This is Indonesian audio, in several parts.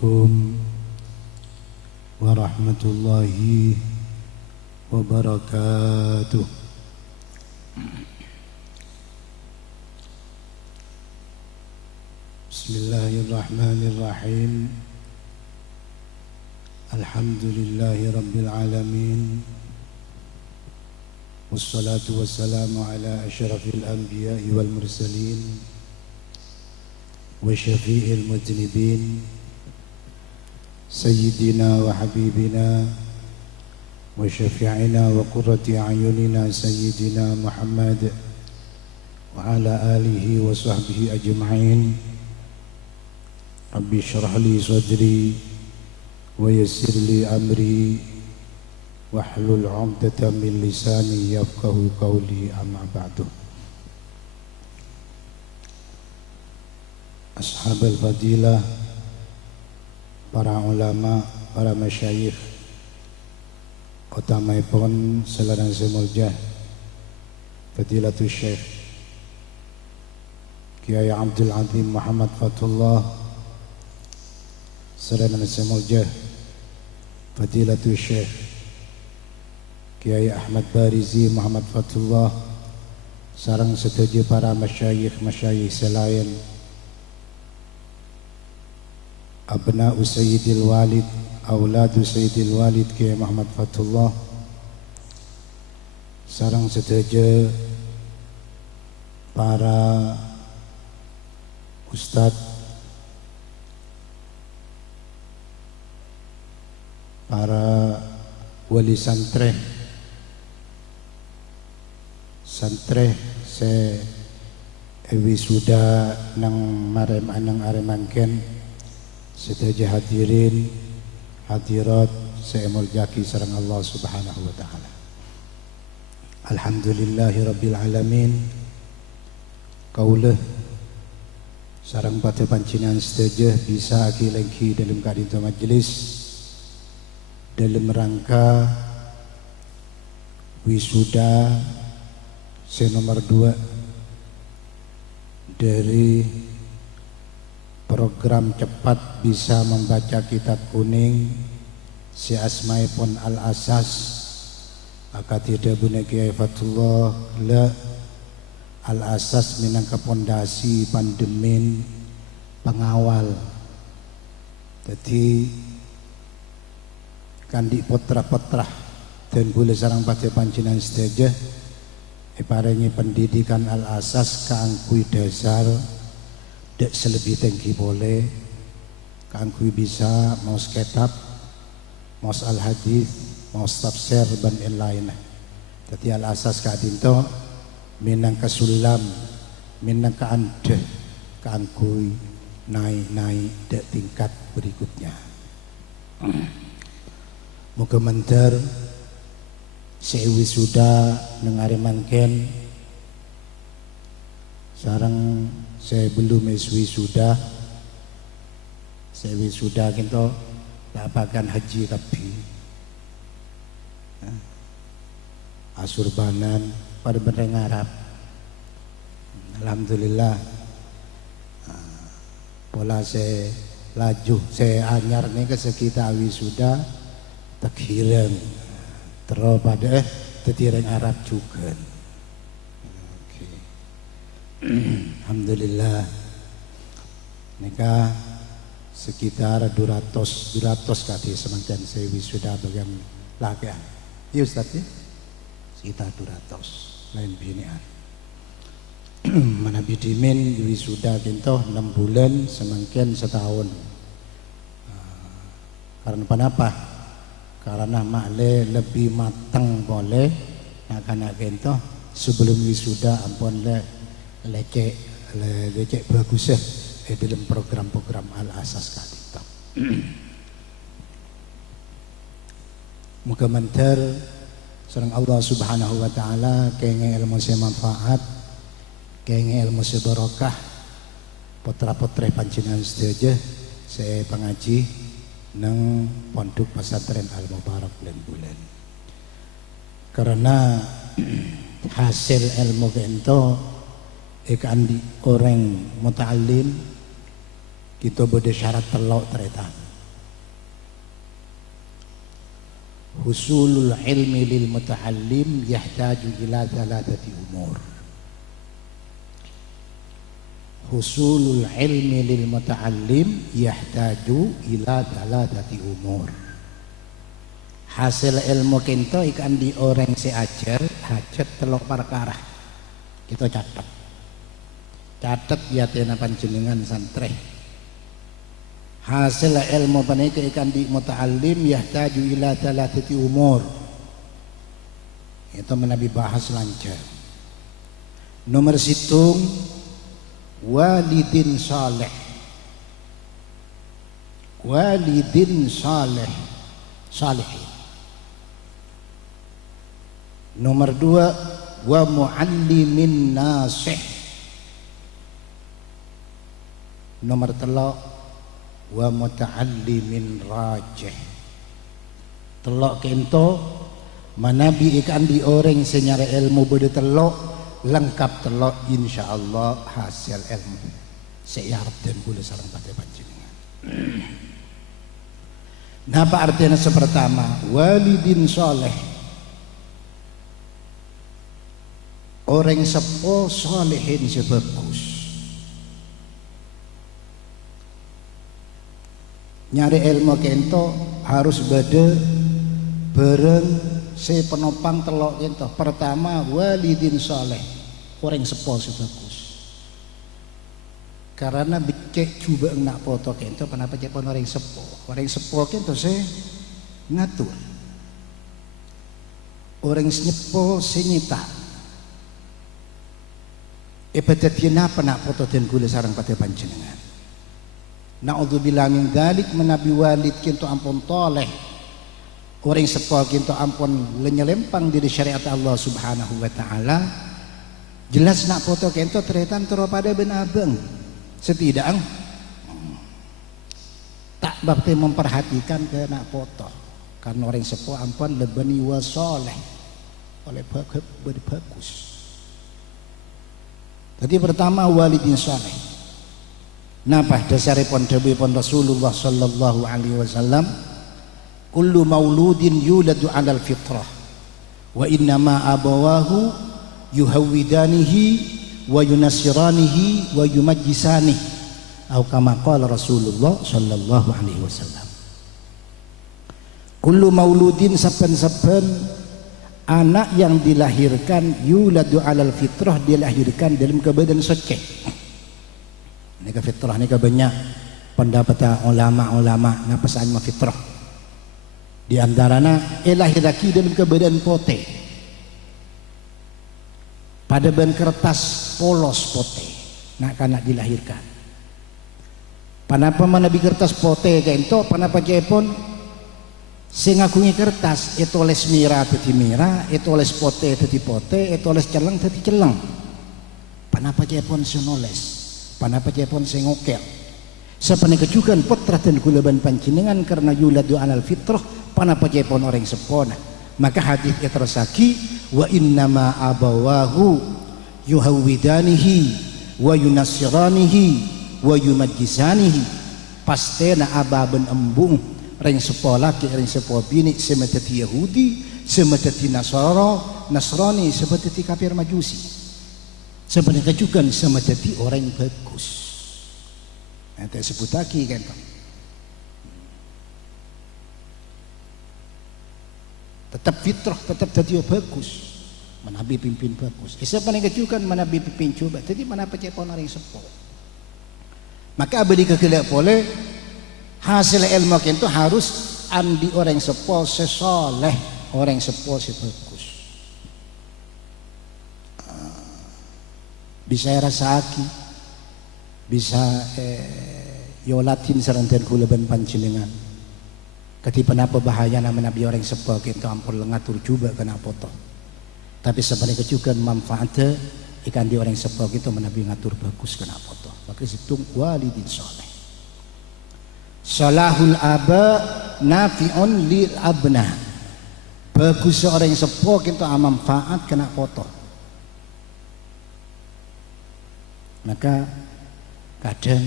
Assalamualaikum warahmatullahi wabarakatuh. Bismillahirrahmanirrahim. Alhamdulillahi rabbil alamin. Wassalatu wassalamu ala asyrafil anbiya'i wal mursalin wa syafi'il mudnibin Sayyidina wa habibina wa syafi'ina wa qurrati a'yunina Sayyidina Muhammad wa ala alihi wa sahbihi ajma'in. Rabbi syrah li sadri wa yassir li amri wahlul 'uqdatam min lisani yafqahu qawli, amma ba'du. Ashabul fadilah, para ulama, para masyayikh, utamaipun Saudara Semuljah Fadilatul Syekh Kiai Abdul Azim Muhammad Fatullah, Saudara Semuljah Fadilatul Syekh Kiai Ahmad Barizi Muhammad Fatullah, sareng sedaya para masyayikh selain abna'u Sayyidil Walid, auladu Sayyidil Walid Kiai Muhammad Fatullah, sareng sedaya para ustadz, para wali santreh se wisuda nang marem anang aremangken, sedaya hadirin hadirat saya mulyaki sareng Allah Subhanahu wa taala. Alhamdulillahi rabbil alamin. Kauleh sareng pada panjenengan sedaya bisa lagi dalam kadinto majelis dalam rangka wisuda nomor 2 dari program cepat bisa membaca kitab kuning si asmaipun al-asas akatida Bune Kiai Fatullah la al-asas minangka pondasi pandemin pengawal. Jadi kandi potra-potra dan boleh sarang pada panjenengan sedaya iparengi pendidikan al-asas kaangkui dasar dek selebih tinggi boleh kaangkui bisa maus kitab, maus al-hadis, maus tafsir dan lain-lain. Jadi al-asas kadinto minangka sulam, minangka andeh kaangkui naik dek tingkat berikutnya. Muga menter sewi sudah nengare mangken sarang saya belum wisuda kita dapakan haji tapi asurbanan pada bereng Arab. Alhamdulillah pola saya laju saya anyar nih ke sekitar wisuda tak hilang terus pada tetireng Arab juga. Alhamdulillah nika sekitar 200 kali semangkan saya wisuda bagian lagi. Iya Ustaz ya? Sekitar 200 lain binian. Mana bidimin wisuda kinto 6 bulan semangkan setahun. Karena kenapa? Karena makle lebih matang boleh nak kinto sebelum wisuda ampun lecek bagus dalam program-program al-asas kadita. Muga mantar sareng Allah Subhanahu wa taala kenge ilmu se manfaat, kenge ilmu se barokah, putra-putri panjenengan sedaya saya pengaji nang pondok pesantren Al Mubarak bulan. Karena hasil ilmu kento ikan di orang muta'alim kita berde syarat telok ternyata husulul ilmi lil muta'allim yahtaju ila thalathati umur. Husulul ilmi lil muta'allim yahtaju ila thalathati umur. Hasil ilmu kinto ikan di orang seajar hajat telok perkara. Kita catat ya tena panjenengan santri. Hasil ilmu panika ikan di muta'allim yahtaju ila thalathati umur. Itu menabi bahas lancar. Nomor situng walidin saleh. Walidin saleh salihin. Nomor dua wa muallimin nasih. Nomor telok wa muta'allimin rajih. Telok kento manabi ikan di orang senyara ilmu bede telok lengkap telok insyaallah hasil ilmu seyarap dan boleh sarang pada panjenengan. Napa artinya sepertama walidin soleh, orang sepo solehin sebagus. Nyari ilmu kento harus bade bareng si penopang telok kento. Pertama walidin soleh, orang sepo sebagus. Karena becek coba nak foto kento, kenapa cepon orang sepo? Orang sepo kento saya ngatur. Orang sepo senyita. Ibadatnya apa nak foto dan gula sarang pada panjenengan. Na'udzubillah min dzalik menabi walid kintu ampun toleh. Orang sepo kintu ampun lenyelempang dari syariat Allah Subhanahu wa taala. Jelas nak foto kintu teretan tero pada ben abeng. Setidaknya tak bakti memperhatikan ke nak foto. Karena orang sepo ampun lebani wa soleh. Oleh bagus. Jadi pertama walidin soleh. Napa dasaripun dawuhipun Rasulullah sallallahu alaihi wasallam, kullu mauludin yuladu 'alal fitrah wa innama abawahu yuhawwidanihi wa yunassiranihi wa yumajjisanihi atau kama qala Rasulullah sallallahu alaihi wasallam. Kullu mauludin saben-saben anak yang dilahirkan yuladu 'alal fitrah, dilahirkan dalam keadaan suci. Ini ke fitrah ini ke banyak pendapat ulama-ulama napasan ma fitrah. Di antaranya lahiraki dalam keadaan pote. Pada ban kertas polos pote. Nak kanak dilahirkan. Panapa manabi kertas pote kayak itu, panapa cepon sing ngagungi kertas itu oles mira tadi mira, itu oles pote tadi pote, itu oles celeng tadi celeng. Panapa cepon senoles. Panapa cepon sengokel sepanjang kejukan putra dan gulaban pancinengan karena yuladu 'alal fitrah panapa cepon orang sepona. Maka hadis tersaki wa innama abawahu yuhawwidanihi wa yunassiranihi wa yumajjisanihi. Pastena ababen embung ring sepo laki ring sepo bini semetati Yahudi semetati Nasrani semetati kafir Majusi. Sebenarnya juga sama jadi orang bagus. Nanti sebut lagi kan. Tetap fitrah, tetap jadi bagus. Manabi pimpin bagus. Sebenarnya juga manabi pimpin coba. Jadi mana pecepon orang sepo. Maka abadi kegelak boleh hasil ilmu itu harus andi orang sepo sesoleh, orang sepo sebagus. Bisa rasaki, bisa yolatin serantian kulaban pancinengan. Ketipan apa bahaya nama nabi orang sepo kita ampun lengatur juga kena foto. Tapi sebenarnya juga manfaatnya ikan di orang sepo kita menabi ngatur bagus kena foto. Maka situng walidin soleh. Salahul aba nafi'un lil abna. Bagus seorang sepo kita manfaat kena foto. Maka kadang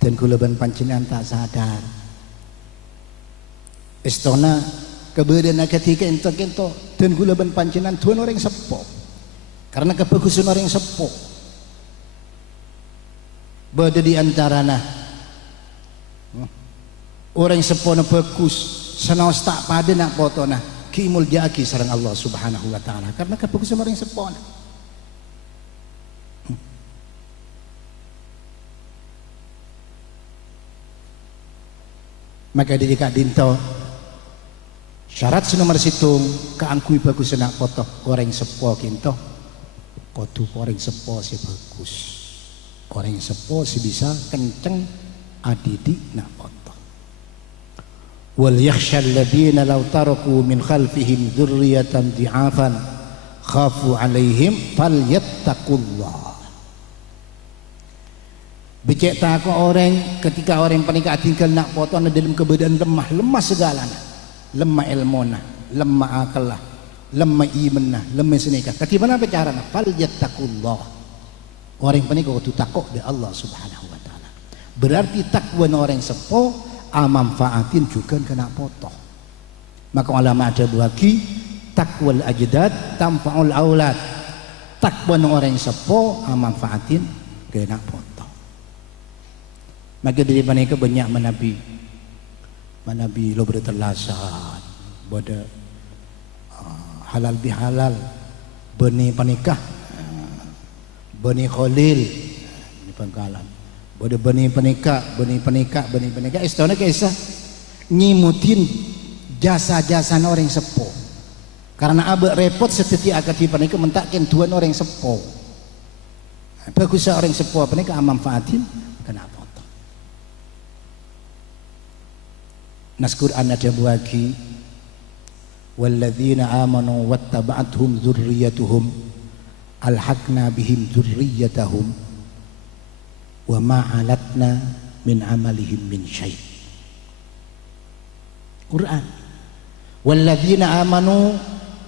dan gulaban pancingan tak sadar Istona keberadaan ketika ento dan gula ban pancenan tuan orang sepo karena kebagusan orang sepo berada di antarana orang sepo na bagus senaos tak pada nak foto na kimul jaki sarang Allah subhanahu wa ta'ala karena kebagusan orang sepo na maka dia dinto syarat nomor situng keangkui bagus nak foto orang sepo kinto kotu orang sepo si bagus orang sepo si bisa kenceng adidi nak foto wal yakhshal ladina law taraku min khalfihim dzurriyyatan di'afan khafu alaihim falyattaqullah. Becek tak orang ketika orang panika tinggal nak foto dalam keadaan lemah segalanya, lemah ilmona, lemah akalah, lemah imanna, lemah senika. Bagaimana caranya? Falyattaqullah. Orang panika kudu takut dari Allah Subhanahu wa taala. Berarti takwa orang sepo manfaatin juga kena foto. Maka ulama ada bagi takwal ajdad tanfa'ul aulad. Takwa orang sepo manfaatin kena foto. Maka dari mereka banyak menabi lo bertelasan pada halal bihalal bani panikah bani khalil ini pangkalan pada bani panikah istana kisah nyimutin jasa-jasa orang sepo karena abek repot setiap akad panikah mentakin tuan orang sepo bagus orang sepo panikah manfaatin kenapa nas Quran ada bagi walladzina amanu wattaba'athum dzurriyyatuhum alhaqna bihim dzurriyyatahum wa ma alatna min amalihim min syai'. Quran walladzina amanu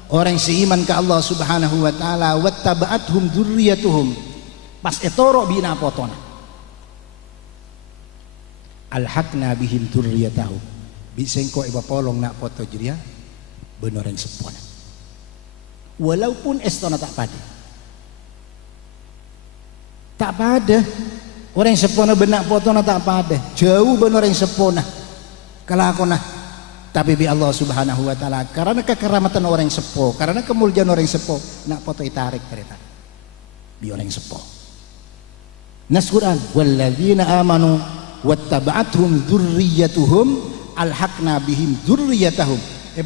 orang seiman ke Allah Subhanahu wa taala wattaba'athum dzurriyyatuhum pas etoro bina potona alhaqna bihim dzurriyyatahum bisa kau iba polong nak foto jeria benar yang sepona walaupun estona tak pada orang yang sepona benak foto tak pada jauh benar yang sepona kalau aku nah tapi bi Allah Subhanahu wa taala karena kekeramatan orang sepo karena kemuliaan orang sepo nak foto itarik kereta bi orang sepo nas Quran walladzina amanu wattaba'athum dzurriyyatuhum alhaqna bihim dzurriyyatahum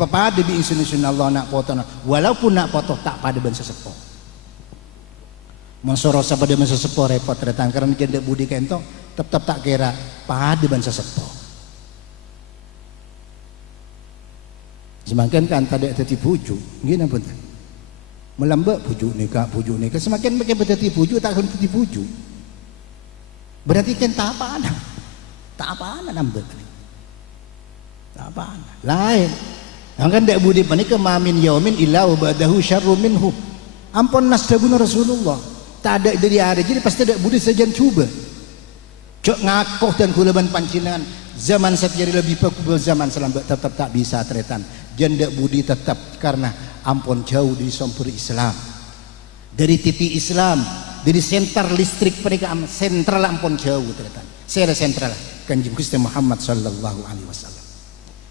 pada bi insun Allah nak foto walaupun nak foto tak pada ban sesepo mensorosa pada ban sesepo repot retang karena janda budi kento tetap tak kira pada ban sesepo semakin kan tadi tadi buju gini pun melambak buju nikah semakin pakai berarti buju tak akan tadi buju berarti kan tak apa-apa nambah apa lain yang kan tidak budi panik mamin yaumin illa ba'dahu syarrum minhu ampun nasdabun Rasulullah tak ada dari ada jadi pasti tidak budi saja coba cok ngakoh dan kulaban pancingan zaman setiap lebih bagus zaman selambat tetap tak bisa teretan janda budi tetap karena ampun jauh dari sumber Islam dari titik Islam dari sentral listrik pernikahan sentral ampun jauh teretan saya sentral Kanjeng Gusti Muhammad sallallahu alaihi wasallam.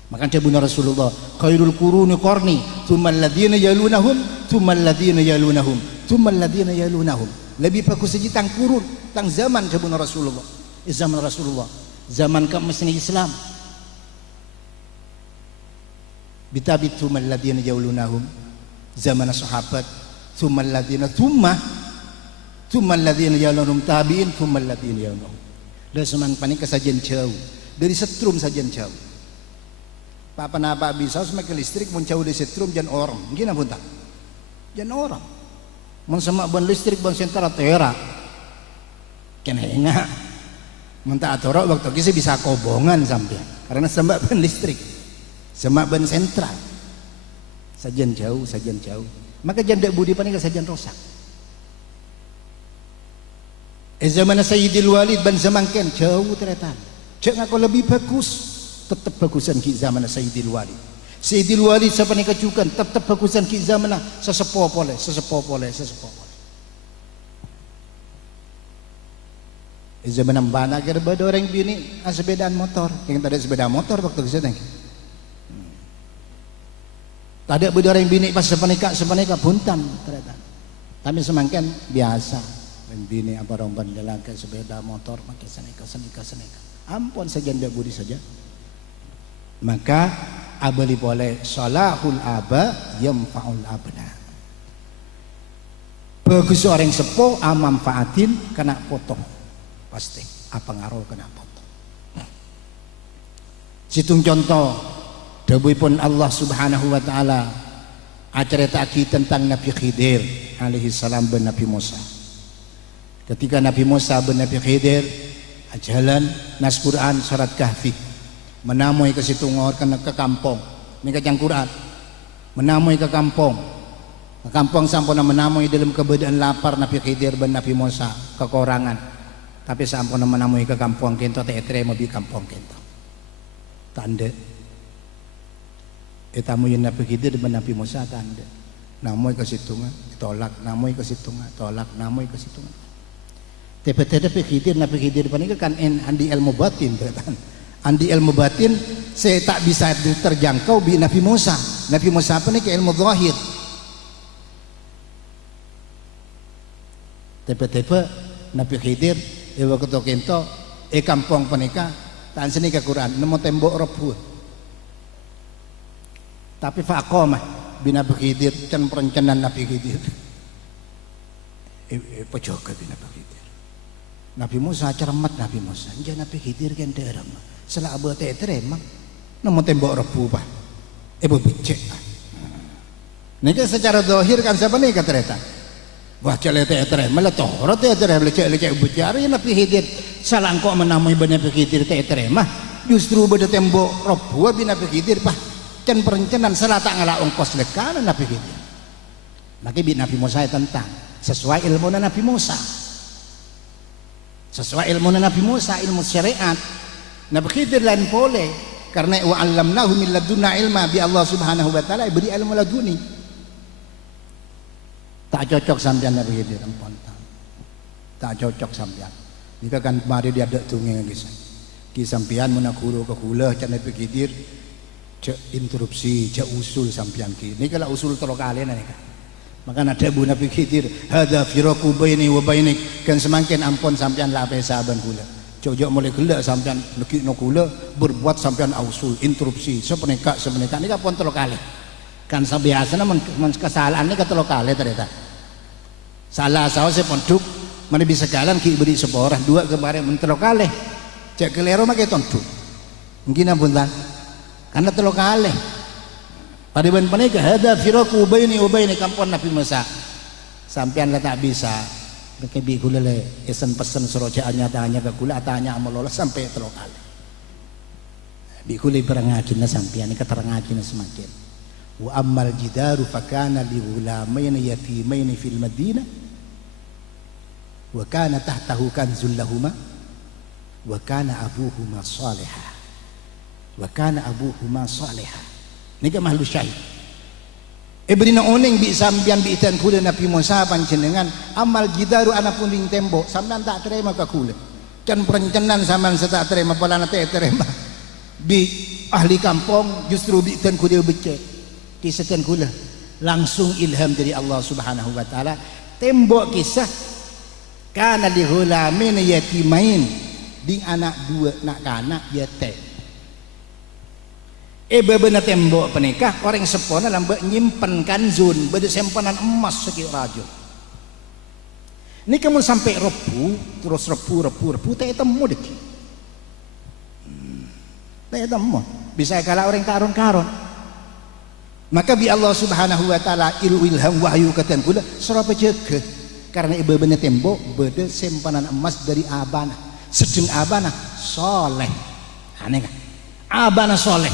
Maka benar Rasulullah khairul quruni qarni tsummal ladzina yalunahum tsummal ladzina yalunahum tsummal ladzina yalunahum lebih bagus saja tang kurun tang zaman benar Rasulullah zaman kemasni Islam bitabit tsummal ladzina yalunahum zaman sahabat tsummal ladzina tsummal ladzina yalunahum tabi'in tsummal ladzina yalunahum dah zaman panik kesajian jauh dari setrum sajian jauh Papa napa bisa semakin listrik mencau di setrum jan orang, gini pun tak, jan orang, mensemak ban listrik ban sentral tera, kena enggak, mentah atau waktu kita bisa kobongan sampai, karena semak ban listrik, semak ban sentral, sajian jauh, maka janda budi panik sajian rosak. Zaman Sayyidil Walid ban semangken jauh teretan, cek aku lebih bagus. tetap bagusan ki zaman Sayyidil Wali. Sayyidil Wali siapa ni kecukan tetap bagusan ki zaman sesepuh boleh. Zaman bana kira beda orang bini sepedaan motor, yang tak ada sepeda motor waktu ke sana. Tak ada beda orang bini pas sepanika buntan ternyata. Tapi semakin biasa, bini apa rompan jalan ke sepeda motor pakai senika. Ampun saja ndak budi saja. Maka abali boleh salahul aba yamfaul abna. Bagus orang sepuh manfaatin kena potong. Pasti apa ngaruh kena potong. Situng contoh dawuhipun Allah Subhanahu wa taala acarita tentang Nabi Khidir alaihi salam bin Nabi Musa. Ketika Nabi Musa bin Nabi Khidir jalan nas Quran surat Kahfi menamui ke situ ngor ke kampung ini kacang Quran menamui ke kampung sampun menamui dalam keadaan lapar Nabi Khidir bin Nabi Musa kekurangan. Tapi sampun menamui ke kampung kento tetre mobil kampung kento. Tanda. Etamu yang Nabi Khidir dan Nabi Musa tanda. Namui ke situ tolak, namui ke situ tolak, namui ke situ. Tapi Nabi Khidir panik kan andi ilmu batin kan. Andi ilmu batin saya tak bisa terjangkau bi Nabi Musa. Nabi Musa panik ilmu zahir. Tapi Nabi Khidir waktu kento kampung panika tan sini ke Quran nemu tembok rebu. Tapi faqamah bin Nabi Khidir can perencanaan Nabi Khidir. Pejoga bin Nabi Khidir. Nabi Musa cermat Nabi Musa. Nja Nabi Khidir kan derem. Sela abu tetre emang nemu tembok rebu pak. Becek. Nika secara zahir kan siapa nih kata wah tetre malah tohro tetre lecek bicara ya Nabi Khidir salah kok menamui Nabi Khidir tetre mah justru beda tembok rebu bin Nabi Khidir pak can perencanaan salah tak ngalah ongkos lekana Nabi Khidir. Maka bin Nabi Musa tentang sesuai ilmu Nabi Musa. Sesuai ilmu Nabi Musa, ilmu syariat. Nabi Khidir lain boleh karena wa 'allamnahu min ladunna ilma bi Allah Subhanahu wa taala beri ilmu laduni. Tak cocok sampean Nabi Khidir ampun. Tak cocok sampean. Jika kan mari dia ada tungai guys. Ki sampean menakuru ke kula can Nabi Khidir cek interupsi, cek usul sampean ki. Ini kalau usul telo kalian nih kan. Maka ada Bu Nabi Khidir, hadza firaqu baini wa bainik kan semakin ampun sampean lape saban kula. Cocok mulai gelak sampean lekikno kula berbuat sampean usul, interupsi, sepeneka ini kan pun telo kali. Kan biasanya kesalahan ini ketelo kali ternyata. Salah saya ponduk mana bisa kalian ki beri seorang dua kemarin mentelo kali. Cek kelero make tonduk. Mungkin ampun tan. Karena telo kali. Pada ban panika hada firaqu baini wa baini kampun Nabi Musa. Sampean lah tak bisa. Pakai bi kula le esen pesen serojaannya tanya ke kula tanya amalola sampai telo kali. Bi kula berangajina sampean keterangajina semakin. Wa ammal jidaru fakana li ghulamaini yatimaini fil Madinah wa kana tahtahu kanzul lahumā wa kana abuhuma salihah wa kana abuhuma salihah. Nika mahlu syahid. Ibrina oning bi sambian bi itan kula Nabi Musa panjenengan amal jidaru ana punding tembok sampean tak terima ka kula. Can perencenan sampean tak terima palana teh terima. Bi ahli kampung justru bi itan kula becek. Kisahkan kula langsung ilham dari Allah Subhanahu wa taala tembok kisah kana li ghulamin yatimain ding anak dua nak kanak yatim. Bebena tembok penikah orang sepona lambak nyimpen kanzun beda sempanan emas sekir rajo. Ini kamu sampai repu terus repu tak temu dek. Tak temu bisa kalah orang karun. Maka bi Allah Subhanahu wa taala ilham wahyu katan kula serapa jaga karena ibu bener tembok beda sempanan emas dari abana sedeng abana soleh aneh kan abana soleh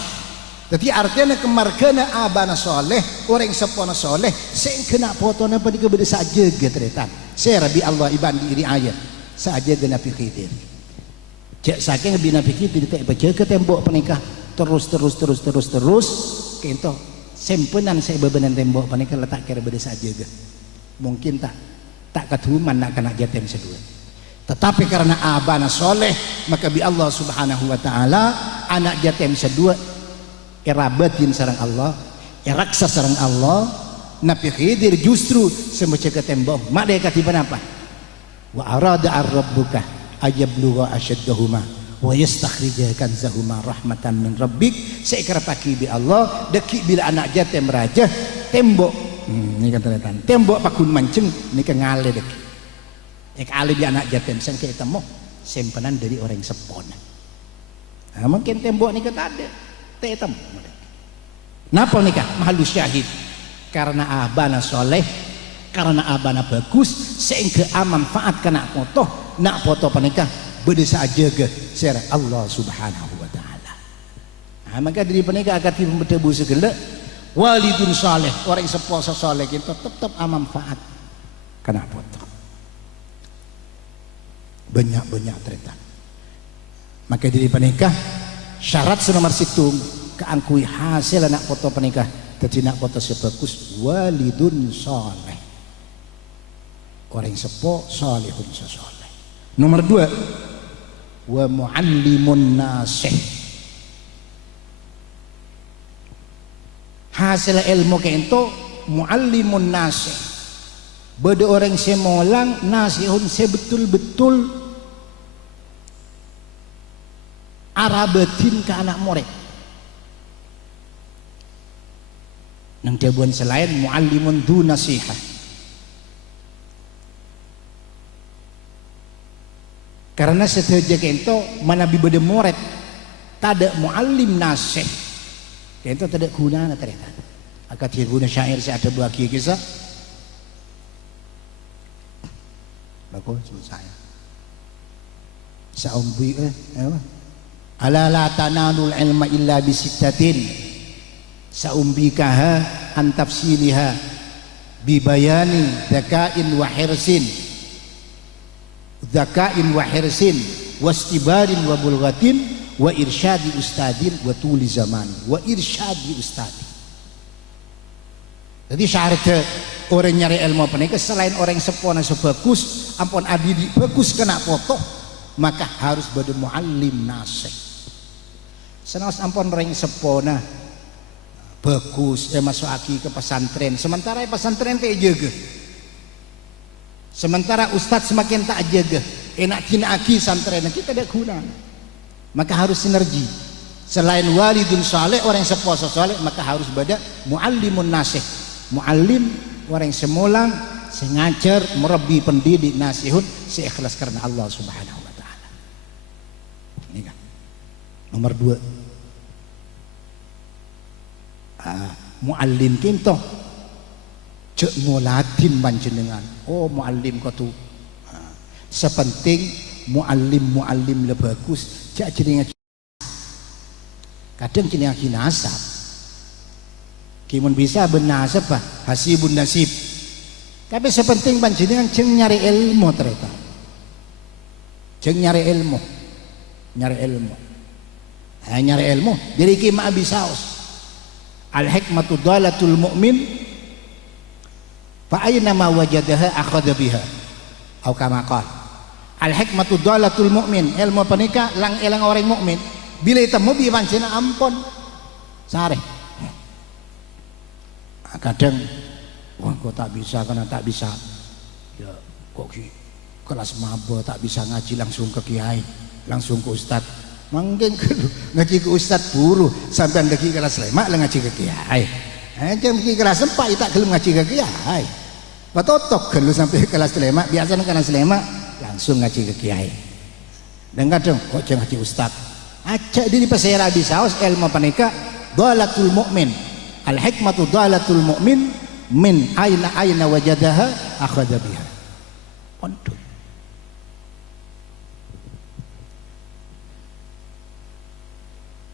jadi artinya kemargana abana soleh orang sepona soleh sing kena potona pada beda saja getretan saya Rabbi Allah iban diri ayat saja Nabi Khidir cek saking Nabi Khidir tak jaga tembok penikah terus kento sempenan saya bebenan tembok panika letak kira beda saja ge. Mungkin tak ketuman nak kena jatem sedua. Tetapi karena abana soleh maka bi Allah Subhanahu wa taala anak jatem sedua irabatin sareng Allah, iraksa sareng Allah. Nabi Khidir justru semacam ke tembok mak dia katiban apa? Wa arada ar-rabbuka ayablugha asyaddahuma wa yastakhrija kanzahuma rahmatan min rabbik. Seikra paki bi Allah deki bila anak jatem raja tembok ini kan ternyata tembok pakun mancing ini ke ngale deki ali di anak jatem sangke temu simpenan dari orang sepon. Nah, mungkin tembok ini kata ada tetem napa nikah mahalus syahid karena abana soleh, karena abana bagus, sehingga manfaat kena foto, nak foto panikah berdesa aja ke serah Allah Subhanahu wa taala. Nah, maka dari panikah akan timbul berdebu segala walidun soleh, orang seposo soleh kita tetap manfaat kena foto. Banyak cerita. Maka dari panikah syarat nomor situ keangkui hasil anak foto panikah. Jadi nak foto sebagus walidun soleh, orang sepo solehun sesoleh. Nomor 2 wa muallimun nasih, hasil ilmu kento muallimun nasih, beda orang semolang nasihun sebetul-betul arabatin ke anak murid. Nang debuan selain muallimun du nasihah, karena setelah kento mana bibada murid tak ada muallim nasih kento tak ada guna ternyata akan guna syair saya ada buah kisah bagus saya saumbi ala la tanalul ilma illa bisittatin saumbikaha an tafsiliha bibayani dzakain wa hirsin wastibarin wa bulghatin wa irsyadi ustadin wa tuli zaman wa irsyadi ustadi. Jadi syarat orang nyari ilmu penika selain orang sepona sebagus ampun abdi bagus kena foto maka harus bade muallim nasih. Senaos ampun orang sepona bagus masuk aki ke pesantren sementara pesantren tak jaga, sementara ustadz semakin tak jaga enak kina aki santren kita tidak guna. Maka harus sinergi, selain walidun saleh orang sepuasa saleh maka harus bada muallimun nasih, muallim orang semolang sengajar merabbi pendidik nasihun seikhlas karena Allah Subhanahu wa taala. Ini kan nomor 2 muallim kinto cek ngolatin panjenengan muallim kau tu sepenting muallim le bagus cek jenengan kadang jenengan kinasab kimun bisa bernasab hasibun nasib tapi sepenting panjenengan jeng nyari ilmu ternyata jeng nyari ilmu jadi kima abisaus al hikmatu dalatul mu'min fa aina ma wajadaha akhadha biha atau kama qala al hikmatu dalatul mu'min, ilmu penika lang elang orang mukmin bila temu bi pancena ampun sare. Kadang wah kok tak bisa karena tak bisa ya kok kelas maba tak bisa ngaji langsung ke kiai langsung ke ustad. Mungkin ngaji ke ustad buru sampai lagi kelas 5 ngaji ke kiai. Jam ke kelas 4 tak gelem ngaji ke kiai. Batotok gelem sampai kelas 5 biasanya kelas 5 langsung ngaji ke kiai. Dan kadang kok jangan ngaji ustad. Acak diri pasera bisaos ilmu panika dalatul mu'min. Al hikmatu dalatul mu'min min aina wajadaha akhadha biha. Untuk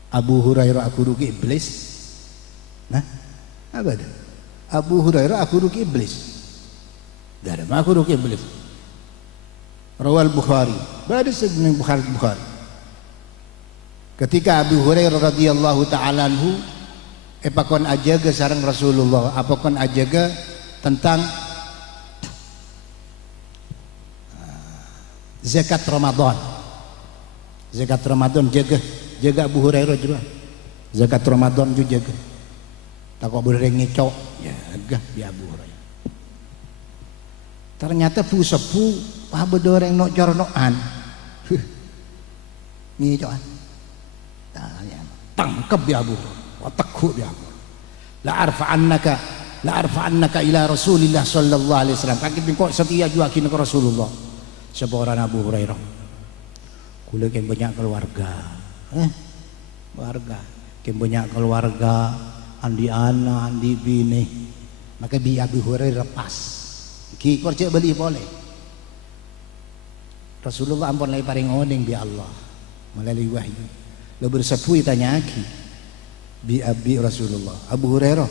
Abu Hurairah aku rugi iblis. Nah, apa ada? Abu Hurairah aku rugi iblis. Dari mana aku rugi iblis? Rawal Bukhari. Baris dengan Bukhari. ketika Abu Hurairah radhiyallahu taala anhu pakon ajaga sareng Rasulullah apakon ajaga tentang zakat Ramadan. Zakat Ramadan jaga Abu Hurairah juga. Zakat Ramadan juga jaga. Tak kok boleh ngecok, jaga di Abu Hurairah. Ternyata sepu pah bedoreng nok cornoan. Ngecokan. Tangkap di Abu Hurairah. Watakku di Abu Hurairah. La arfa'annaka ila Rasulillah sallallahu alaihi wasallam. Kaki bingkok setia juga kini ke Rasulullah. Seorang Abu Hurairah. Kula kan banyak keluarga. Keluarga. Kan banyak keluarga, andi anak, andi bini. Maka bi Abu Hurairah lepas. Ki kerja beli boleh. Rasulullah ampun lai paring oning bi Allah melalui wahyu. Lo bersepui tanya aki bi abi Rasulullah. Abu Hurairah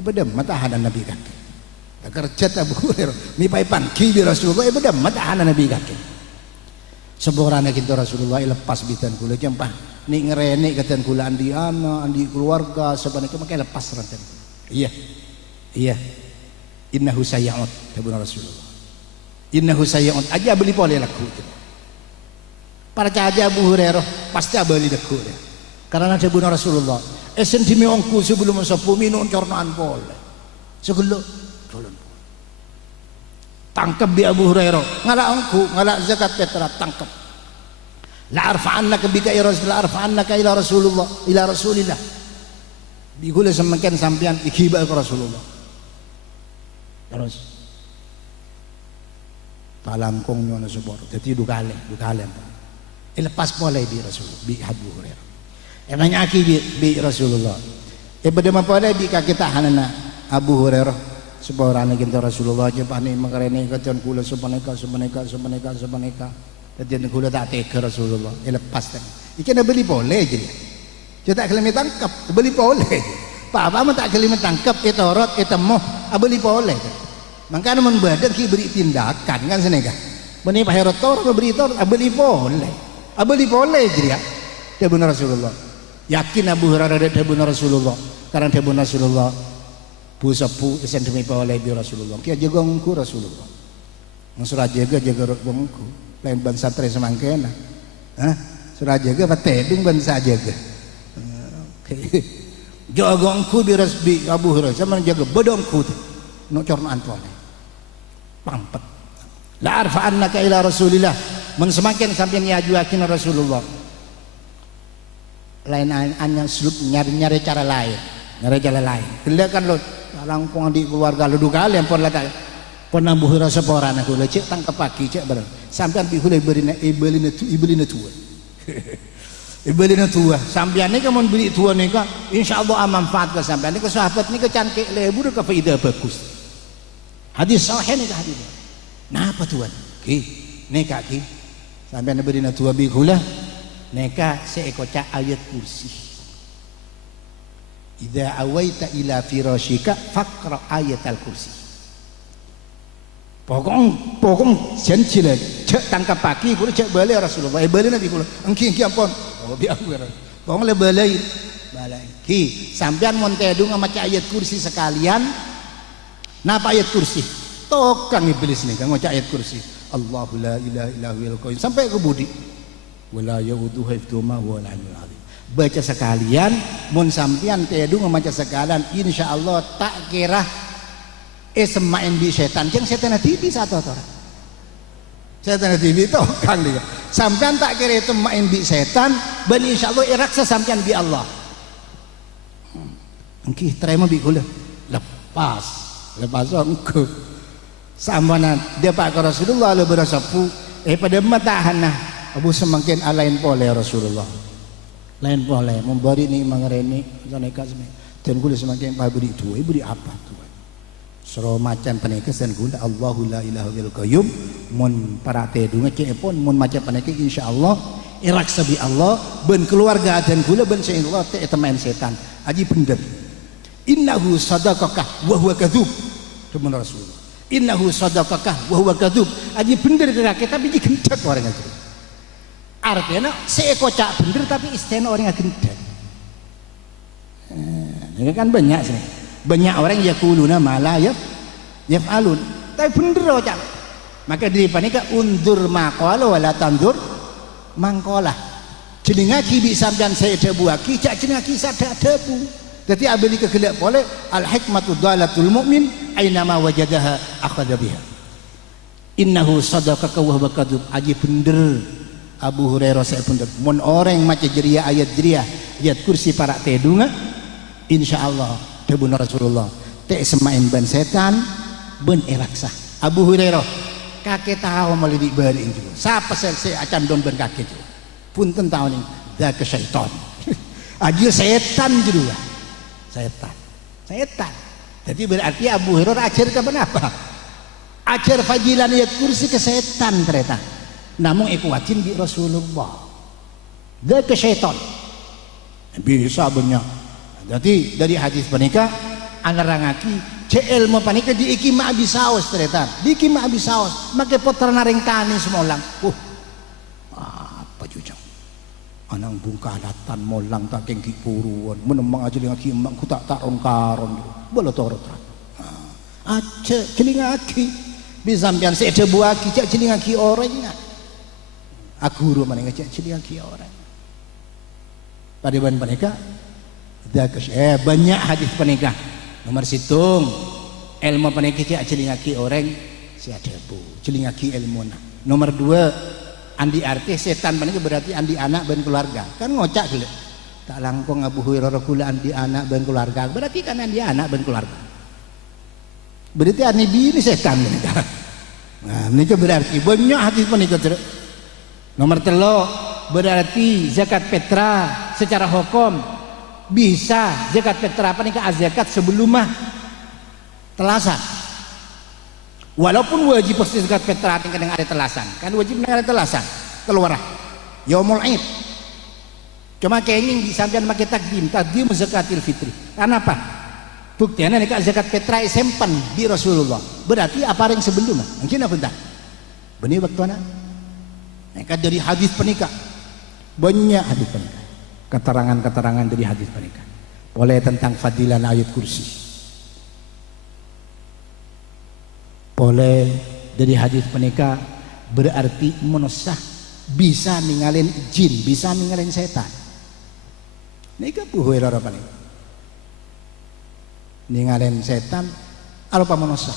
bedam matahanan Nabi kaki. Tak kerja Abu Hurairah mi paipan ki bi Rasulullah bedam matahanan Nabi kaki. Seborana kita Rasulullah lepas bitan kula jempah ni ngerene katan kula andi anak, andi keluarga sebanyak makai lepas ranten. Iya. Innahu sayya'ud tabun Rasulullah. Innahu sayya'ud aja beli boleh laku. Para cahaja Abu Hurairah pasti beli laku dia. Karena tabun Rasulullah. Esen dimi ongku sebelum sepuh minum cornaan boleh. Segelo dolan. Tangkap di Abu Hurairah ngalak ongku ngalak zakat fitrah tangkap. La arfa'annaka bika ya Rasulullah arfa'annaka ila Rasulillah. Bigule semakin sampean ikiba ke Rasulullah. Terus palangkong nyono sebor jadi dukale lepas boleh di Rasulullah bi Abu Hurairah emangnya aki bi Rasulullah beda mapole bi kita hanana Abu Hurairah seborane kita Rasulullah aja pani makarene katon kula sebeneka jadi kula tak tega Rasulullah lepas kan iki na beli boleh jadi cetak kelima tangkap beli boleh apa tak kelima tangkap itu rot itu moh beli boleh makanya membadan ki beri tindakan kan senega beni paherotor beri tor beli boleh jadi ya dia benar Rasulullah yakin Abu Hurairah dia benar Rasulullah karena dia benar Rasulullah bu sepu isen demi boleh bi Rasulullah kia jaga ngku Rasulullah surah jaga ngku lain bangsa tre semangkena surah jaga patedung bangsa jaga jaga ngku bi Abu Hurairah sama jaga bedongku no cornaan boleh pampet la arfa'annaka ila Rasulillah mun semakin sampai nyajuakin Rasulullah lain yang seluk nyari cara lain gila kan lo langkung di keluarga lo dua kali yang pernah Abu Hurairah seporana kula cek tangkap pagi cek bareng sampean bi kula ibelina tua sampean ni kamu beli tua ni ka insyaallah manfaat ke sampean ni ke sahabat ni ke cangkik lebu ke faedah bagus. Hadis sahih ni hadis. Napa tuan? Ki, neka ki. Sampai beri na tua bi kula. Neka seekor ayat kursi. Idza awaita ila firashika faqra ayatal kursi. Pokong sencile cek tangkap pagi kula cek balik Rasulullah. Balik nabi kula. Engki ampun. Oh bi aku. Pokong le balai. Ki, sampean mon tedung maca ayat kursi sekalian. Napa ayat kursi? Tokang iblis nih kan ngocak ayat kursi. Allahu la ilaha illa huwal qayyum sampai ke budi. Wala yauduhu hifdzuhuma wa la azim. Baca sekalian, mun sampean tedung maca sekalian insyaallah tak kira semain bi setan. Jeung setan TV satu orang. Setan TV tokang dia. Sampean tak kira itu main bi setan, ban insyaallah iraksa sampean bi Allah. Engki terima bi kula. Lepas engkau samana dia pak Rasulullah lo berasapu pada matahana abu semakin alain boleh Rasulullah lain boleh memberi ni mengereni zaneka dan gula semakin beri itu beri apa tuh sero macan penekasan gula Allahu la ilaha illa qayyum mun para tedunga ke pun mun maca paneke insyaallah irak sabi Allah ben keluarga dan gula ben insyaallah te teman setan aji pendem innahu sadaqakah wa huwa kadzub teman Rasulullah innahu sadaqakah wa huwa kadzub aji bener ke tapi ji kencat orang itu artinya seeko cak bener tapi istana orang gendeng. Ini kan banyak sih. Banyak orang yaquluna ma la yaf'alun. Tapi bener cak. Maka dari panika undur maqala wala tandur mangkola. Jenengaki bi sampean saya debu aki cak jenengaki sada debu. Jadi abeli kegelak boleh al hikmatu dhalatul mu'min ainama wajadaha akhadha biha. Innahu sadaqaka wa huwa kadhub. Aji bener Abu Hurairah saya bener. Mun orang maca jeria ayat kursi para tedunga insyaallah debu Rasulullah te semain ban setan ben elaksa. Abu Hurairah kakek tahu melidik bari itu. Siapa saya acan don ben kakek itu. Punten tahun ini dah ke syaitan. Aji setan juga. Setan. Jadi berarti Abu Hurairah ajar ke apa? Ajar fajilan ayat kursi ke setan ternyata. Namun ikuatin di Rasulullah. Dah ke syaitan. Bisa banyak. Jadi dari hadis panika anerangaki ilmu panika diiki ma abisaos ternyata. Diiki ma abisaos. Make putra naring tani semolang. Apa jujang? Anang bungkadatan molang tak kengki puruan menemang aja dengan ki emang ku tak tarong karon bola torotran aja jelingaki bisa sampean sede buaki cak jelingaki orangnya aku guru mana ngecek jelingaki orang pada ban mereka banyak hadis penikah nomor situng ilmu penikah cak jelingaki orang si adebu jelingaki ilmu nomor 2 andi arti setan panika berarti andi anak dan keluarga kan ngocak gila tak langkung Abu Hurairah kula andi anak dan keluarga berarti kan andi anak dan keluarga berarti andi bini setan menika. Nah menika berarti banyak hadis menika nomor 3 berarti zakat fitrah secara hukum bisa zakat fitrah panika zakat sebelum mah telasan. Walaupun wajib pasti zakat fitrah kadang ada telasan, kan wajib ada telasan keluar yaumul id. Cuma kenging disampaikan pakai takdim zakatil fitri. Kenapa? Buktinya nih zakat fitrah sempan di Rasulullah. Berarti apa yang sebelumnya? Mungkin apa entah? Benih waktu mana? Mereka dari hadis penikah banyak hadis penikah. Keterangan-keterangan dari hadis penikah. Boleh tentang fadilan ayat kursi. Boleh dari hadis penikah berarti manusia bisa ninggalin jin, bisa ninggalin setan. Nika Abu Hurairah apa nih? Ninggalin setan, apa manusia?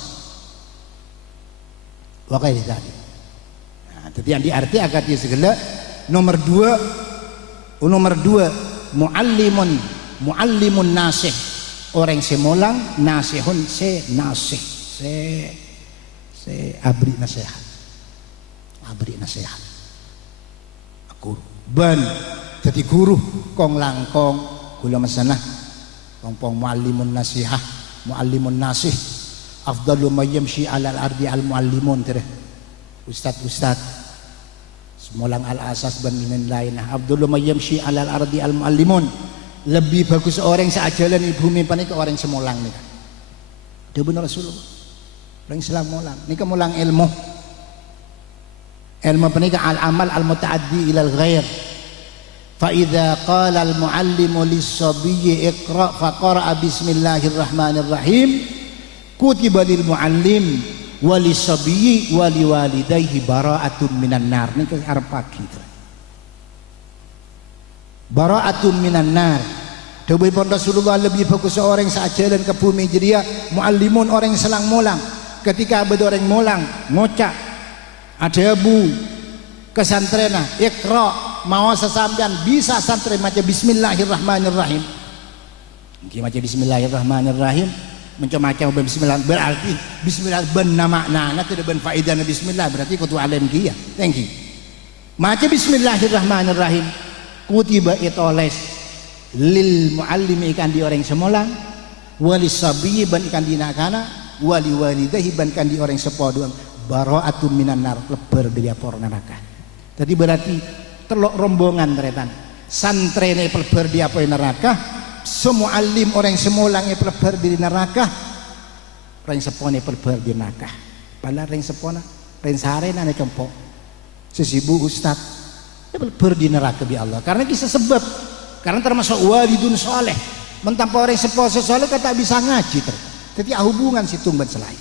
Wakai tadi. Nah, jadi yang diarti agar dia segala nomor 2 muallimun nasih orang semolang nasihun nasih abri nasihat aku ban jadi guru kong langkong gula masanah kongpong muallimun nasihah muallimun nasih afdalu mayyamshi alal ardi al muallimun tere ustad semolang al asas ban min lain afdalu mayyamshi alal ardi al muallimun lebih bagus orang seajalan di bumi panika orang semolang nih dia benar Rasulullah orang Islam mulang nika mulang ilmu penika al amal al mutaaddi ila al ghair fa idza qala al muallimu lis sabiyyi iqra fa qara'a bismillahirrahmanirrahim kutiba lil muallim wa lis sabiyyi wa li walidayhi bara'atun minan nar nika arep pagi bara'atun minan nar. Dewi pun Rasulullah lebih bagus seorang seajalan ke bumi jadi muallimun orang selang mulang ketika ada orang mulang ngocak ada abu kesantrena ikra mau sesampian bisa santri macam bismillahirrahmanirrahim macam bismillahirrahmanirrahim macam bismillah berarti bismillah benar makna tidak ben faedah bismillah berarti kutu alim dia thank you macam bismillahirrahmanirrahim kutiba itoles lil muallimi ikan di orang semolang walis sabiyi ban ikan di nakana wali walidahi ban ikan di orang sepodo bara'atun minan nar lebar dari apor neraka. Jadi berarti telok rombongan teretan santrene lebar di apor neraka semua alim orang semolang lebar di neraka orang sepone lebar di neraka padahal orang sepona orang sare nane kempok sesibu ustad Pelper di neraka bi Allah karena kisah sebab, karena termasuk walidun soleh mentanpa orang seposo soleh kata bisa ngaji jadi hubungan si tumban selain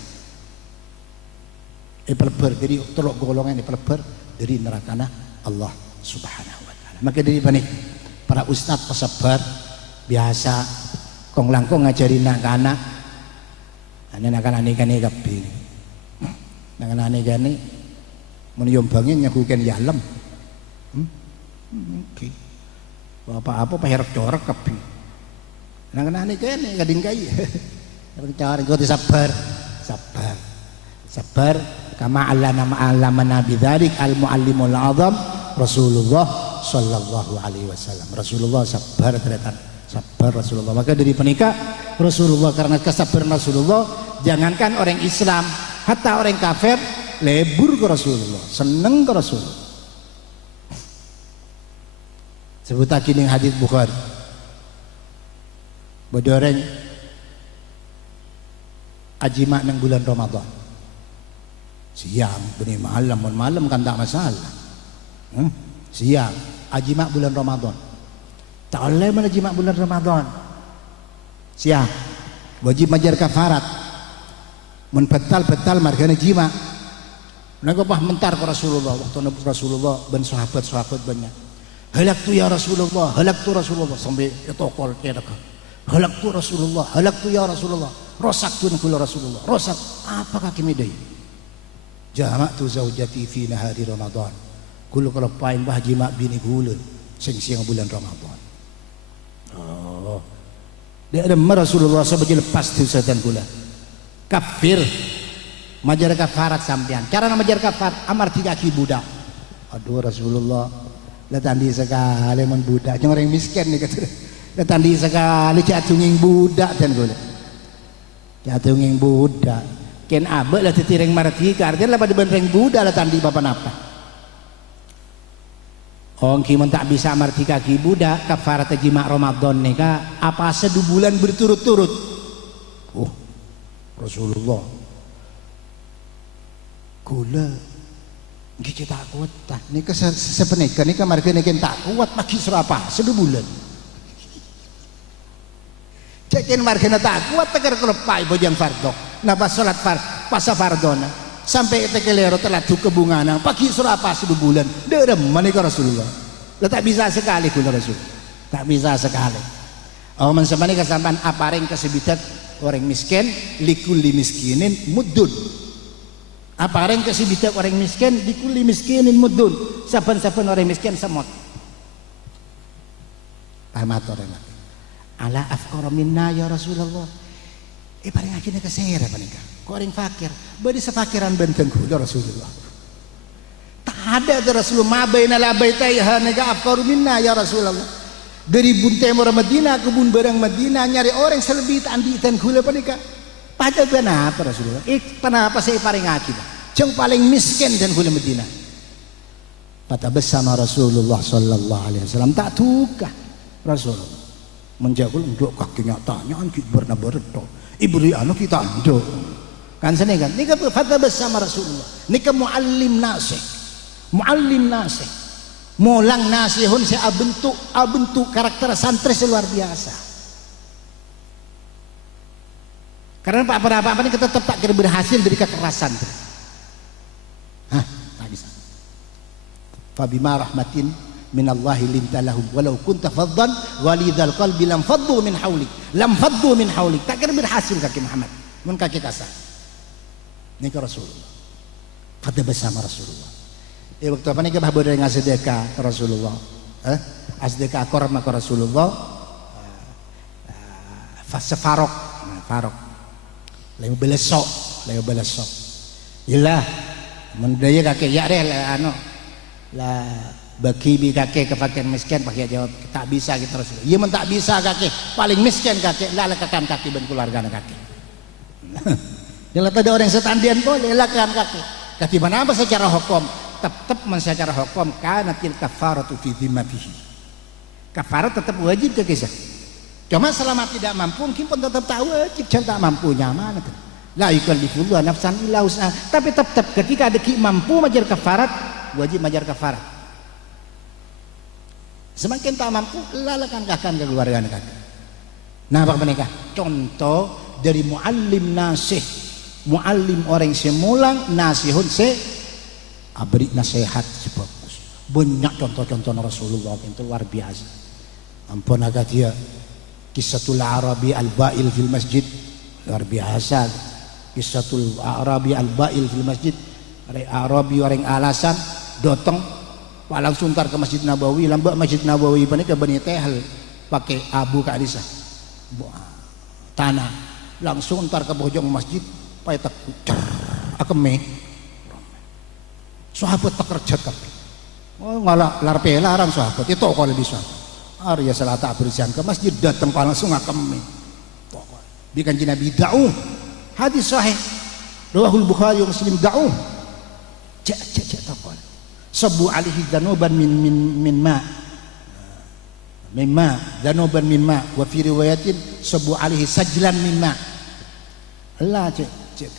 pelper jadi telok golongan pelper dari neraka Allah subhanahu wa ta'ala. Maka dari panik para ustadz pesabar biasa kong langkong ngajarin anak-anak anak-anak ini kapi anak-anak ini menyumbangin nyakukan yalam oke apa-apa pahir corak kapi anak-anak ini kadang kaya cara kau sabar kama allamana bidzalik al muallimul azam Rasulullah sallallahu alaihi wasallam. Rasulullah sabar ternyata sabar Rasulullah. Maka dari penikah Rasulullah karena kesabaran Rasulullah jangankan orang Islam hatta orang kafir lebur ke Rasulullah, seneng ke Rasulullah. Sebut lagi ning hadis Bukhari. Bodoreng ajima nang bulan Ramadan. Siang benih malam kan tak masalah. Siang ajima bulan Ramadan. Tak boleh menajima bulan Ramadan. Siang wajib majar kafarat. Mun betal margana jima. Nagapah mentar ke Rasulullah waktu Rasulullah dan sahabat-sahabat banyak. Halaktu ya Rasulullah, halaktu Rasulullah sampai tokol kira kan. Halaktu Rasulullah, halaktu ya Rasulullah. Rosak tu kula Rasulullah. Rosak apa kaki medai? Jama'tu zaujati fi nahari Ramadan. Kula kalau pain bah jima bini kula siang bulan Ramadan. Oh. Dia ada Rasulullah sebagai lepas tu setan kula. Kafir majar kafarat sampean. Cara majar kafarat amar 3 kaki budak. Aduh Rasulullah lah tandi sekali men budak jangan orang miskin nih kata lah tandi sekali catunging budak dan gula catunging budak ken abek lah titireng martika artinya lah pada benreng budak lah tandi bapak napa orang kiman tak bisa martika ki budak kafarat jima Ramadan nih ka apa 2 bulan berturut-turut Rasulullah gula kita tak kuat tak ni ke sepenika ni kamar ke tak kuat pagi serapa 2 bulan cekin margana tak kuat tegar kelepai bojang fardo napa salat pasa fardona sampai tekelero telah tu kebungana pagi serapa 2 bulan derem manika Rasulullah lah tak bisa sekali kula Rasul tak bisa sekali man samane kasampan apareng kasebitat orang miskin likulli miskinin muddun apa orang kasih bitak orang miskin dikuli miskinin mudun saban-saban orang miskin semut pamat orang ala afqara minna ya Rasulullah paling akhirnya kesera panika kok orang fakir badi sefakiran benteng kula Rasulullah tak ada Rasulullah mabaina la baitaiha naga afqaru minna ya Rasulullah dari bun timur Madinah ke bun barang Madinah nyari orang selebih tanditan kula panika pada kenapa Rasulullah? Kenapa saya paling ngaji? Yang paling miskin dan kula Medina. Pada bersama Rasulullah sallallahu alaihi wasallam tak tukah Rasulullah. Menjagul untuk kakinya tanya an kibarna berdo. Ibri anu kita ando. Kan sene kan nika pada bersama Rasulullah. Nika muallim nasih. Muallim nasih. Molang nasihun saya bentuk karakter santri luar biasa. Karena apa-apa ini kita tetap tak berhasil dari kekerasan. Tak bisa. Fabima rahmatin minallahi linta lahum walau kunta faddan walidal qalbi lam faddu min haulik tak kira berhasil kaki Muhammad mun kaki kasar ini ke Rasulullah pada bersama Rasulullah waktu apa ini kebah bodor dengan sedekah ke Rasulullah sedekah korma ke Rasulullah fasefarok farok lagi belesok ilah mendaya kakek ya deh anu lah bagi bi kakek ke fakir miskin pakai jawab tak bisa kita Rasul iya men tak bisa kakek paling miskin kakek lah lekakan kakek dan keluarga kakek jelas ada orang setandian boleh lekakan kakek mana apa secara hukum tetap secara hukum kanatil kafaratu fi dhimmatihi kafarat tetap wajib ke kisah. Cuma selama tidak mampu mungkin pun tetap tahu wajib jangan tak mampunya mana tuh. La yukallifullahu nafsan illa wus'aha. Tapi tetap ketika ada mampu majar kafarat wajib majar kafarat. Semakin tak mampu, lalakan kahkan ke keluarga kakak. Nah, apa menikah? Contoh dari muallim nasih, muallim orang semulang nasihun beri nasihat sebagus. Banyak contoh-contoh Rasulullah itu luar biasa. Ampun agak dia Kisahul Arabi al-Ba'il fil masjid luar biasa. Kisahul Arabi al-Ba'il fil masjid. Arabi orang alasan datang langsung tar ke Masjid Nabawi, lambak Masjid Nabawi pani ke Bani Tehal pakai abu ka Adisa tanah langsung tar ke pojok masjid pakai teku akeme sahabat pekerja kabeh ngalah larpe larang sahabat itu kalau bisa Arya salat bersihan ke masjid datang langsung akeme bikin Nabi da'u hadis sahih rawahul Bukhari wa Muslim da'u cek takon sabu alihi danuban min ma mimma danuban min ma wa fi riwayatin sabu alihi sajlan min ma lah cek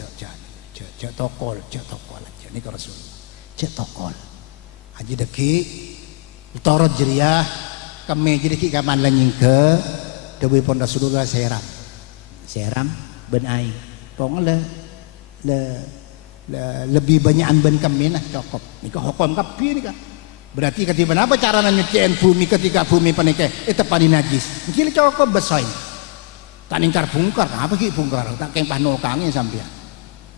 tokol aja ni ke Rasulullah cek tokol aja deki utorot jeriah kami jadi ki kaman lanying ke deui pon Rasulullah seram ben ai pong le lebih banyakan ben kami nah cokop ini hukum kapi ini kan berarti ketika apa cara nyuciin bumi ketika bumi panikeh itu pani najis mungkin cokop besar tak ningkar bungkar apa ki bungkar tak keng pano kangen sampean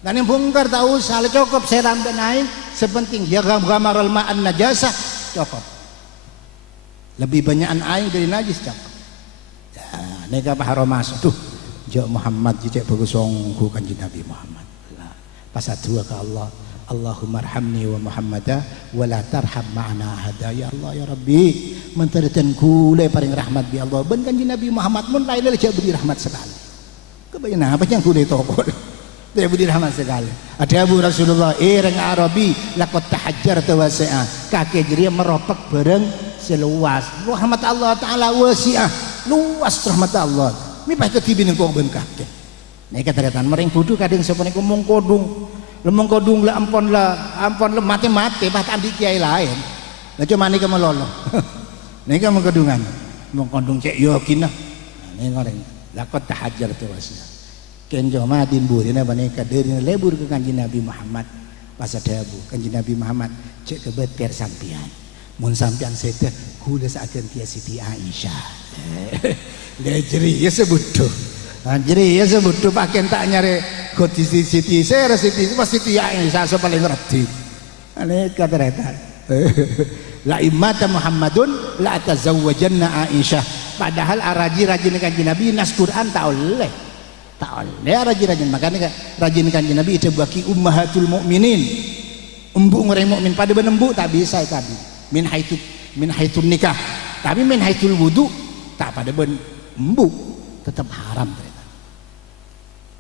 dan yang bungkar tahu salah cokop seram dan air sepenting dia gamaral ma'an najasah cokop lebih banyakan air dari najis cokop ya nega paharo masuk tuh jauh Muhammad jicek bagus songku kanjeng Nabi Muhammad pasal dua ke Allah Allahumma arhamni wa Muhammadah wa la tarham ma'ana ahada ya Allah ya Rabbi menteritan kule paling rahmat bi Allah ben kanjeng Nabi Muhammad mun lain aja beri rahmat sekali kebayang apa yang kule tokol dia beri rahmat sekali ada Abu Rasulullah reng Arabi laqad tahajjarta wasi'ah kakek jadi meropek bareng seluas rahmat Allah taala wasi'ah luas rahmat Allah mi pas ketibin kok ben kakek nek kateratan mering kudu kadang sapane ngomong kodung lemong kodung lah ampon lah mati bahkan di kiai lain lah cuma nika melolo nika mengkodungan mong kodung cek yakin nah ning orang lakot tahajjar tu wasna kenjo madin burina baneka deurina lebur ke kanjeng Nabi Muhammad pas adabu kanjeng Nabi Muhammad cek ke beter sampean mun sampean sete kula sakeun tia Siti Aisyah lejeri ya sebut tuh jadi ya sebut tuh pakai tak nyari koti Siti saya Siti pas Siti Aisyah so paling ngerti aneh kata reta la imata Muhammadun la atazawwajanna Aisyah padahal rajin kanjeng Nabi nas Quran tak oleh rajin makanya rajin kanjeng Nabi itu bagi ummahatul mukminin embuk orang mukmin pada benembu tak bisa tadi min haitun nikah tapi min haitul wudu tak pada ben embuk tetap haram ternyata.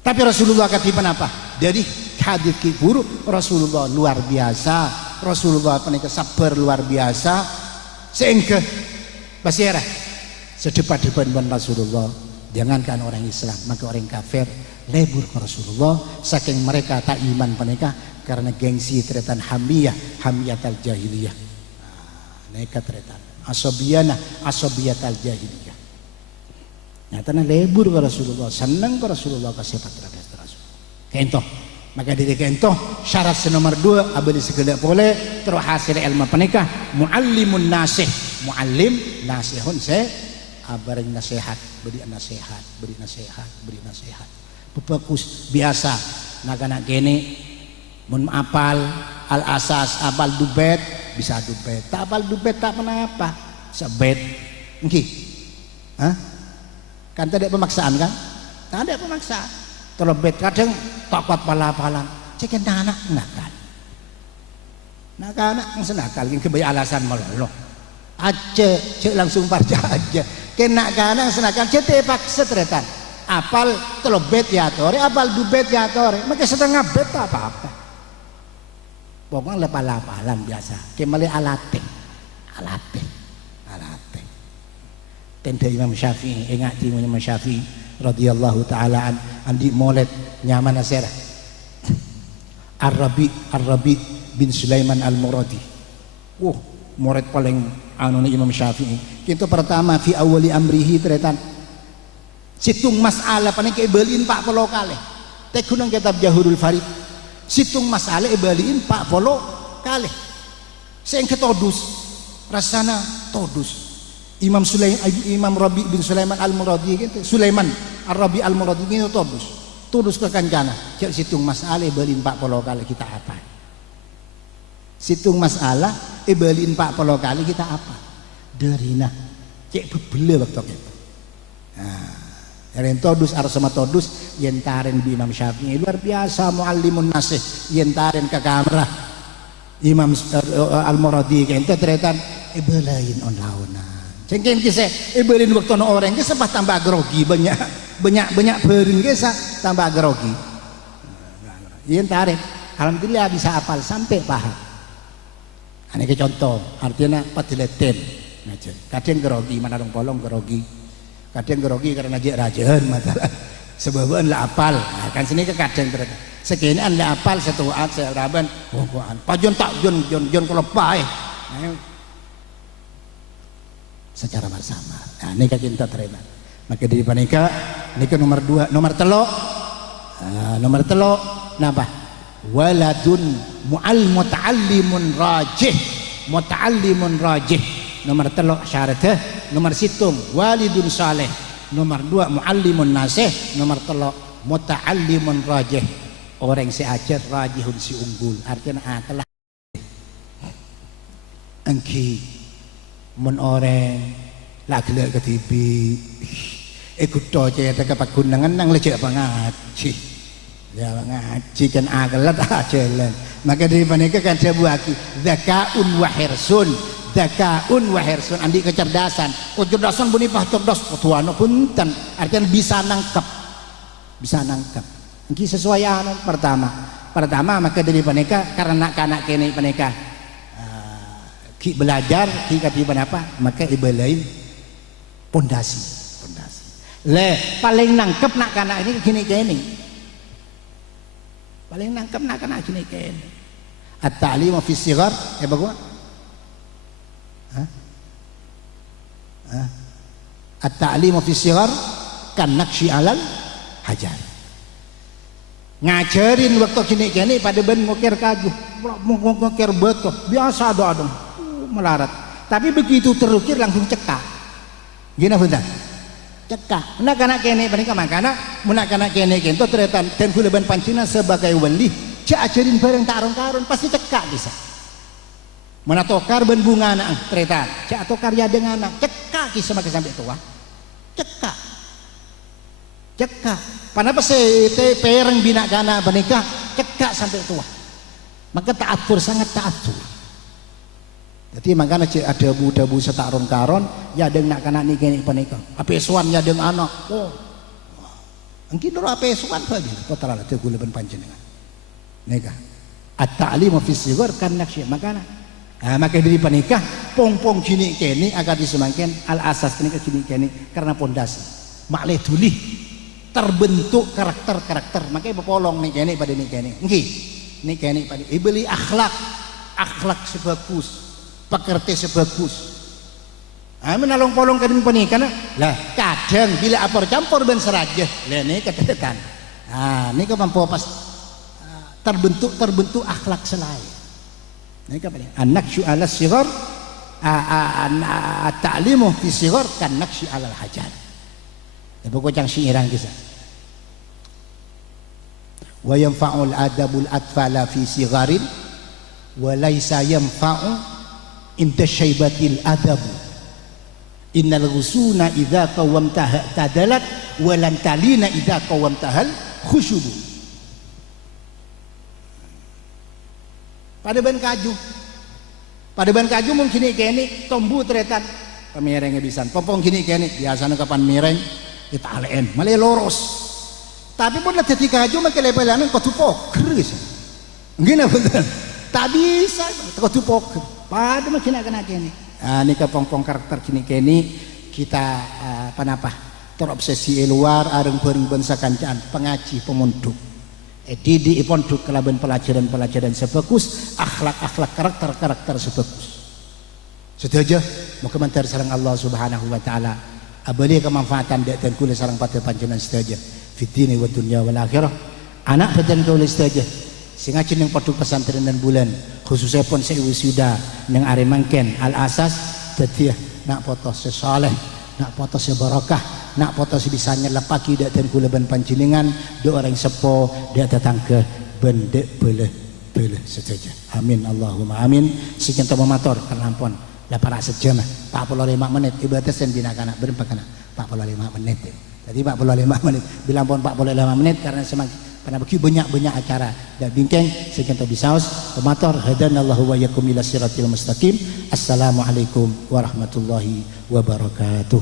Tapi Rasulullah katiban apa? Dari hadits kiburu Rasulullah luar biasa. Rasulullah penika sabar luar biasa. Sehingga basira sedepan-depan Rasulullah. Jangankan orang Islam, maka orang kafir lebur ke Rasulullah. Saking mereka tak iman penika karena gengsi tretan hamiyatal jahiliyah. Neka tretan asabiyatal jahiliyah. Nyatanya lebur ke Rasulullah, senang ke Rasulullah kasih patrakas Rasul. Kentoh, maka dari kentoh syarat nomor 2 abadi segala boleh terus hasil ilmu penikah muallimun nasih, muallim nasihun bareng nasihat, beri nasihat. Bagus biasa nak gini mun apal al asas apal dubet bisa dubet, tak apal dubet tak kenapa sebet nggih kan tidak pemaksaan kan? Tak ada pemaksaan. Terlebih kadang takut pala-palang. Cekin anak nakal. Nakal senakal yang kebanyakan alasan meloloh. Aja cek langsung parja aja. Kena kana senakal cete paksa teretan. Apal terlebih ya tore, apal dubet ya tore. Maka setengah bet apa-apa. Pokoknya lepal-lapalan biasa. Kemale alate. Tenda Imam Syafi'i ingat Imam Syafi'i radhiyallahu taala andi maulid nyaman asera Ar-Rabi bin Sulaiman Al-Muradi murid paling anu Imam Syafi'i. Kita pertama fi awali amrihi tretan situng masalah paling ke beliin 40 kali. Teh kunang kitab Jahurul Farid. Situng masalah beliin 40 kali. Sing ketodus rasana todus. Imam Rabi bin Sulaiman Al-Muradi gitu. Sulaiman Ar-Rabi Al-Muradi gitu todus ke kancana. Cek situng masalah beliin 40 kali kita apa? Situng masalah beliin 40 kali kita apa? Derina cek bebele waktu itu. Nah, yang todus arsama todus yentaren bi Imam Syafi'i luar biasa muallimun nasih yentaren ke kamera Imam Al-Muradi kente teretan belain on launa. Cengken kisah beliin waktu orang kisah tambah grogi banyak bering kisah tambah grogi. Yentaren alhamdulillah bisa hafal sampai paham. Ini ke contoh artinya patiletin kadang grogi mana dong polong grogi kadang grogi karena dia rajaan masalah sebabnya lah apal nah, kan sini ke kadang mereka sekian lah apal setuat seraban pokoknya pajon tak jon kalau baik nah, secara bersama nah ini kita terima maka di panika ini ke nomor 2 nomor telok napa waladun muta'allimun rajih nomor telok syaratnya nomor situng walidun saleh nomor 2 muallimun nasih nomor telok muta'allimun rajih orang si ajar rajihun si unggul artinya telah engki mun orang lagi ke TV ikut doce ya ke pagunangan nang lecek pangaji ya ngaji kan agalat jalan maka dari panika kan saya buaki zakaun wa hirsun andi kecerdasan buni pah cerdas tuano punten artinya bisa nangkep ini sesuai anu pertama maka dari panika karena kanak kene panika ki belajar ki kati apa maka ibalain pondasi le paling nangkep nak kanak ini gini paling nangkep nak kanak gini at-ta'lim fi sighar bagus at-ta'lim fi sighar kan nakshi alal hajar ngajarin waktu kini pada ben ngokir kaju ngokir betul biasa doa melarat tapi begitu terukir langsung cekak gini benar cekak nak anak kene panika makana munak anak kene kento teretan dan kuleban pancina sebagai wali cak ajarin bareng tarung-tarung pasti cekak bisa mana tokar ben bunga anak teretan cak tokar ya dengan anak cekak kisah makin sampai tua cekak panapa se pereng bina kana panika cekak sampai tua maka sangat taatur jadi makanya ada budak setarung karon ya deng nak kana niki panika apesuan ya deng anak engki dulu apesuan bagi potral teh guleban panjenengan nika at-ta'lim fi sighar kan naksy makana maka dari panika pong cini kene akan disemakin al asas kene cini kene karena pondasi makleh dulih terbentuk karakter makanya bepolong nih kene pada nih kene engki nih kene pada ibeli akhlak sebagus pekerti sebagus menalong polong kadang penikana lah kadang bila apor campur ben serajah lah ini ketekan ini kemampu pas terbentuk akhlak selain ini kapan anak syu ala sighar at-ta'limu fi sighar kan naksyu ala hajar buku cang syairan kisah wa yanfa'ul adabul atfala fi sigharin wa laysa yanfa'u inda syaibatil adabu innal ghusuna idza qawamtaha tadalat walan talina idza qawamtahal khusyubu pada ban kaju mungkin kene tombu tretan pemirengnya bisa popong kini kene biasanya kapan mireng kita alen malah lurus tapi pun lah jadi kaju makin lebelan kau tupok keris gini betul tak bisa kau tupok pada makin akan ini ini kepong karakter kini kita terobsesi luar areng bering bangsa kancaan pengaji pemunduk di pondok kelaban pelajaran sebagus akhlak karakter sebagus Setuju? Muka-mentar sarang Allah Subhanahu wa taala. Abali kemanfaatan dak dan kula sarang pada panjenengan setuju. Fitini wa dunya wal akhirah. Anak badan kula setuju. Sing ajeng ning pondok pesantren dan bulan khususnya pun saya wisuda ning are mangken al asas dadi nak foto sesaleh, nak foto sebarokah, nak foto bisa nyelep pagi dak dan kula ban panjenengan do orang sepo dak datang ke bendek boleh setuju. Amin Allahumma amin. Sekian to matur karena ampun lah para sejam 45 menit ibadah sen dina kana berempat kana 45 menit. Jadi 45 menit bilang pun 45 menit karena semakin karena begitu banyak acara dan bingkeng sekian to bisaos pematur hadanallahu wa yakum ila siratil mustaqim. Assalamualaikum warahmatullahi wabarakatuh.